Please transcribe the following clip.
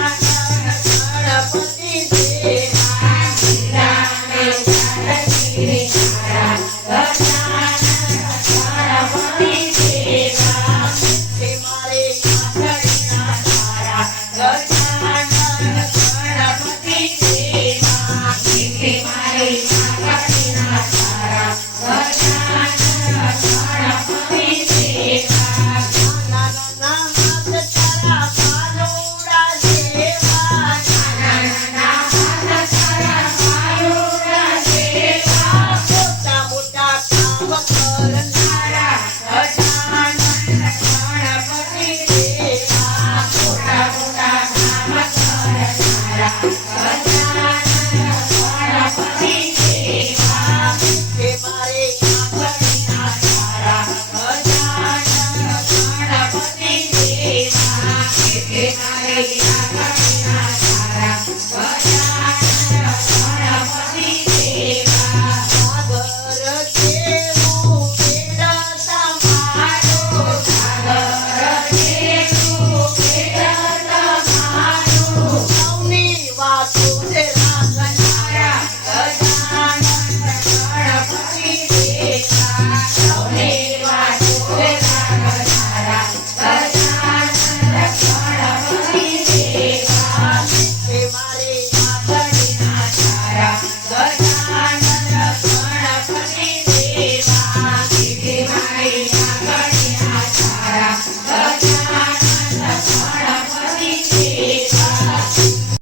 Bye.